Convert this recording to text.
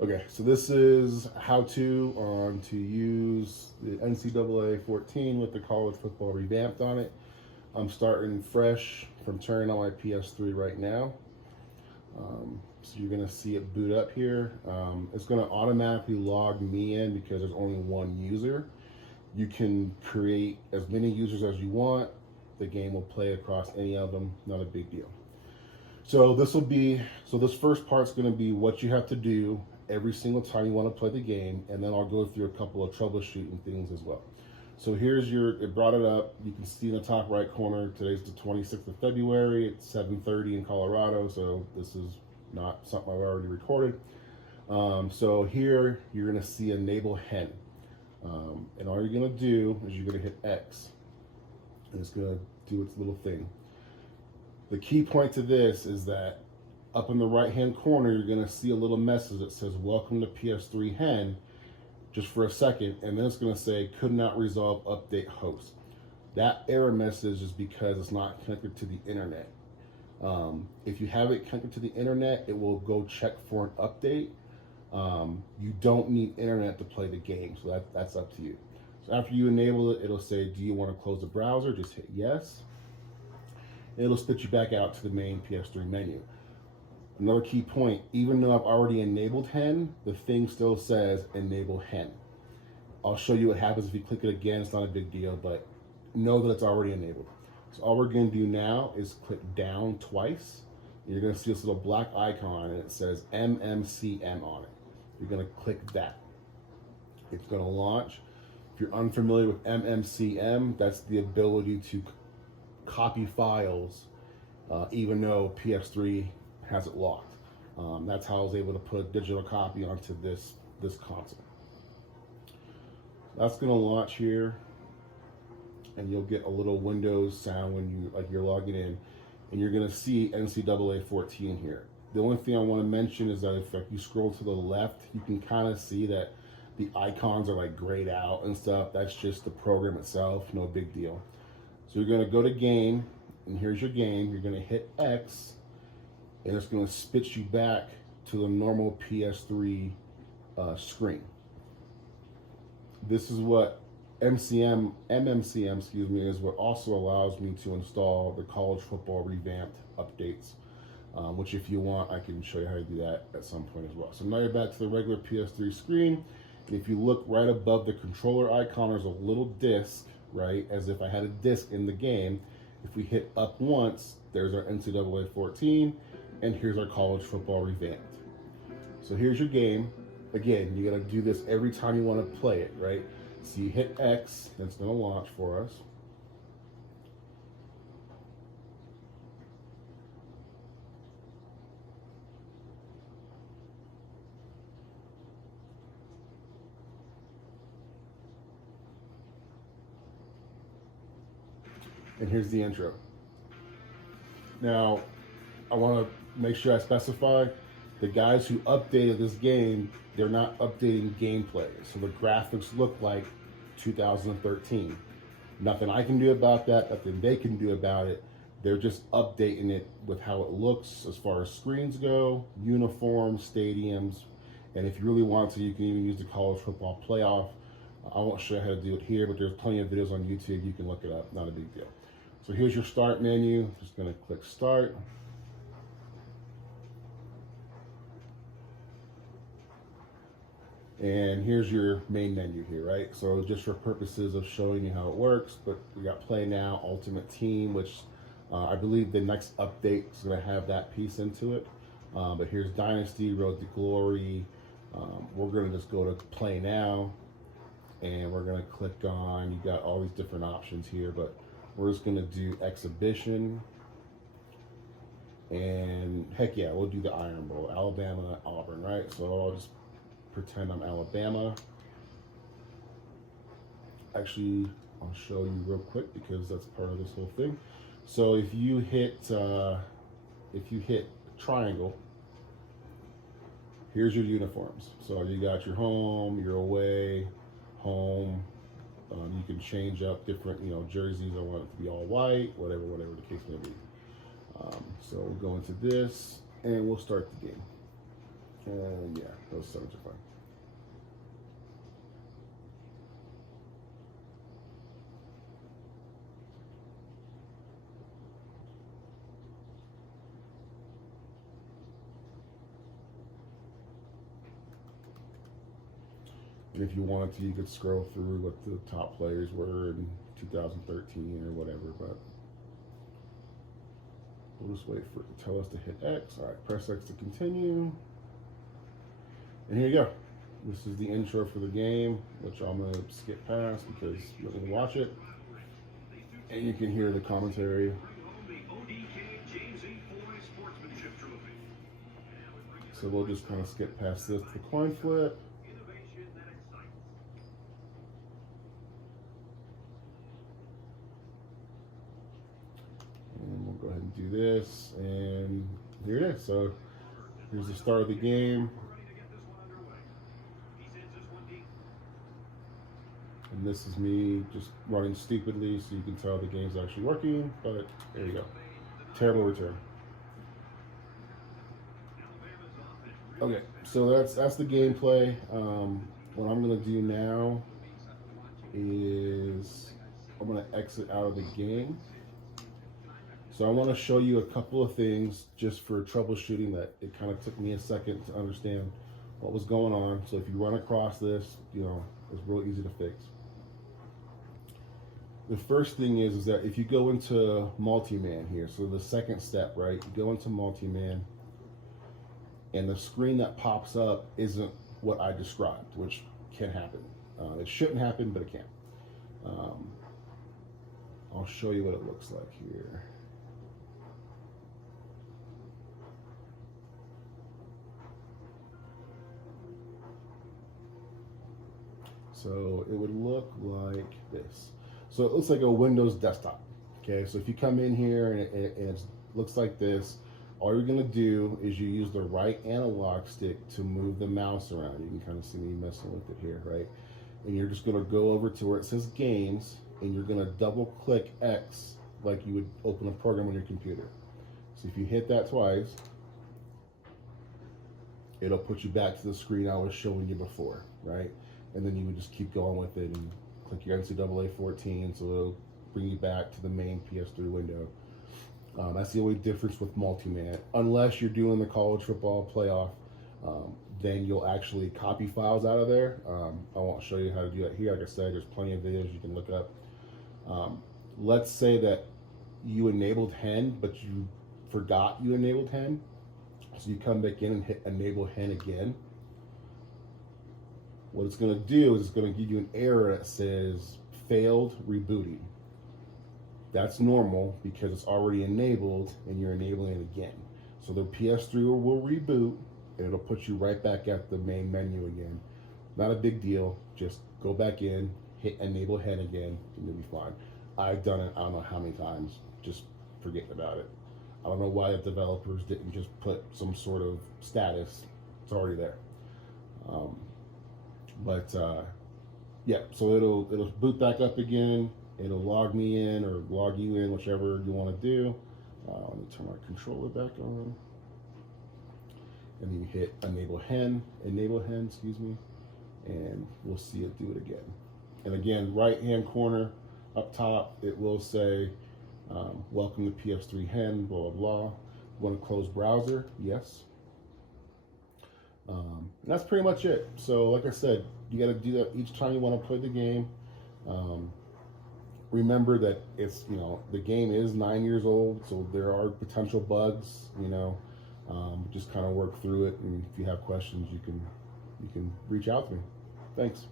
Okay, so this is how to on to use the NCAA 14 with the college football revamped on it. I'm starting fresh from turning on my PS3 right now. So you're gonna see it boot up here. It's gonna automatically log me in because there's only one user. You can create as many users as you want. The game will play across any of them, not a big deal. So this first part's gonna be what you have to do every single time you wanna play the game, and then I'll go through a couple of troubleshooting things as well. So here's it brought it up. You can see in the top right corner, today's the 26th of February. It's 7:30 in Colorado, so this is not something I've already recorded. So here you're gonna see enable hen. And all you're gonna do is you're gonna hit X, and it's gonna do its little thing. The key point to this is that up in the right-hand corner, you're gonna see a little message that says, welcome to PS3 hen, just for a second, and then it's gonna say, could not resolve update host. That error message is because it's not connected to the internet. If you have it connected to the internet, it will go check for an update. You don't need internet to play the game, so that's up to you. So after you enable it, it'll say, do you want to close the browser? Just hit yes. And it'll spit you back out to the main PS3 menu. Another key point, even though I've already enabled hen, the thing still says enable hen. I'll show you what happens if you click it again. It's not a big deal, but know that it's already enabled. So all we're gonna do now is click down twice. You're gonna see this little black icon and it says MMCM on it. You're gonna click that. It's gonna launch. If you're unfamiliar with MMCM, that's the ability to copy files even though PS3 has it locked. That's how I was able to put a digital copy onto this console. That's gonna launch here, and you'll get a little Windows sound when you're logging in, and you're gonna see NCAA 14 here. The only thing I want to mention is that if you scroll to the left, you can kind of see that the icons are like grayed out and stuff. That's just the program itself, no big deal. So you're gonna go to game, and here's your game. You're gonna hit X, and it's gonna spit you back to the normal PS3 screen. This is what MMCM, is what also allows me to install the college football revamped updates, which if you want, I can show you how to do that at some point as well. So now you're back to the regular PS3 screen. And if you look right above the controller icon, there's a little disc, right? As if I had a disc in the game. If we hit up once, there's our NCAA 14, and here's our college football revamped. So here's your game. Again, you gotta do this every time you wanna play it, right? So you hit X, and it's gonna launch for us. And here's the intro. Now, I want to make sure I specify the guys who updated this game, they're not updating gameplay. So the graphics look like 2013. Nothing I can do about that, nothing they can do about it. They're just updating it with how it looks as far as screens go, uniforms, stadiums, and if you really want to, you can even use the college football playoff. I won't show you how to do it here, but there's plenty of videos on YouTube. You can look it up, not a big deal. So here's your start menu. Just gonna click start. And here's your main menu here, right? So just for purposes of showing you how it works, but we got Play Now, Ultimate Team, which I believe the next update is gonna have that piece into it. But here's Dynasty, Road to Glory. We're gonna just go to Play Now, and we're gonna click on, you got all these different options here, but we're just gonna do Exhibition. And heck yeah, we'll do the Iron Bowl, Alabama, Auburn, right? So I'll just pretend I'm Alabama. Actually, I'll show you real quick because that's part of this whole thing. So if you hit triangle, here's your uniforms. So you got your home, your away, home. You can change up different, jerseys. I want it to be all white, whatever the case may be. So we'll go into this and we'll start the game. And yeah, those settings are fine. And if you wanted to, you could scroll through what the top players were in 2013 or whatever, but we'll just wait for it to tell us to hit X. All right, press X to continue. And here you go. This is the intro for the game, which I'm going to skip past because you're going to watch it. And you can hear the commentary. So we'll just kind of skip past this to the coin flip. And we'll go ahead and do this. And here it is. So here's the start of the game. And this is me just running stupidly so you can tell the game's actually working, but there you go. Terrible return. Okay, so that's the gameplay. What I'm going to do now is I'm going to exit out of the game. So I want to show you a couple of things just for troubleshooting that it kind of took me a second to understand what was going on. So if you run across this, you know, it's real easy to fix. The first thing is that if you go into multi-man here, so the second step, right? You go into multi-man, and the screen that pops up isn't what I described, which can happen. It shouldn't happen, but it can. I'll show you what it looks like here. So it would look like this. So it looks like a Windows desktop. Okay, so if you come in here and it looks like this, all you're gonna do is you use the right analog stick to move the mouse around. You can kind of see me messing with it here, right? And you're just gonna go over to where it says games, and you're gonna double click X like you would open a program on your computer. So if you hit that twice, it'll put you back to the screen I was showing you before, right? And then you would just keep going with it and click your NCAA 14, so it'll bring you back to the main PS3 window. That's the only difference with multi-man. Unless you're doing the college football playoff, then you'll actually copy files out of there. I won't show you how to do that here. Like I said, there's plenty of videos you can look up. Let's say that you enabled hen, but you forgot you enabled hen. So you come back in and hit enable hen again. What it's going to do is it's going to give you an error that says failed rebooting. That's normal because it's already enabled and you're enabling it again. So the PS3 will reboot and it'll put you right back at the main menu again. Not a big deal. Just go back in, hit enable hen again, and you'll be fine. I've done it I don't know how many times, just forgetting about it. I don't know why the developers didn't just put some sort of status. It's already there. Yeah, so it'll boot back up again. It'll log me in or log you in, whichever you want to do. Let me turn my controller back on. And then you hit enable hen, excuse me, and we'll see it do it again. And again, right-hand corner up top, it will say, welcome to PS3 hen, blah, blah, blah. Want to close browser? Yes. And that's pretty much it. So like I said, you got to do that each time you want to play the game. Remember that it's, you know, the game is 9 years old, so there are potential bugs, you know. Just kind of work through it, and if you have questions, you can reach out to me. Thanks.